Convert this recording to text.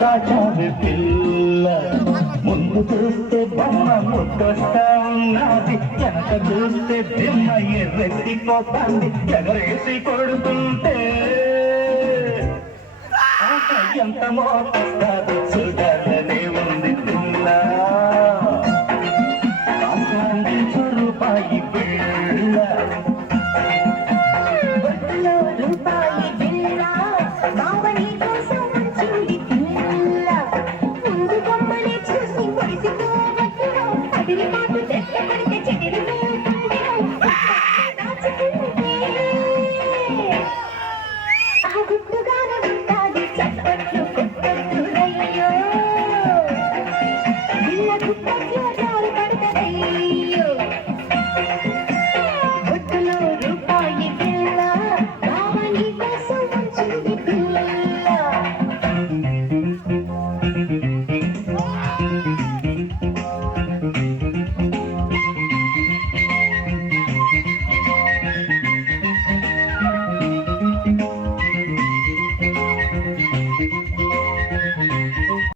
దాచావి పిల్ల ముందు చూస్తే బొమ్మ ముద్దొస్తా ఉన్నది వెనక చూస్తే దిమ్మ ఎర్రెత్తిపోతాంది ఎగరేసి కొడుతుంటే ఎంత మోస్తాది చూడాలనే ఉంది పిల్ల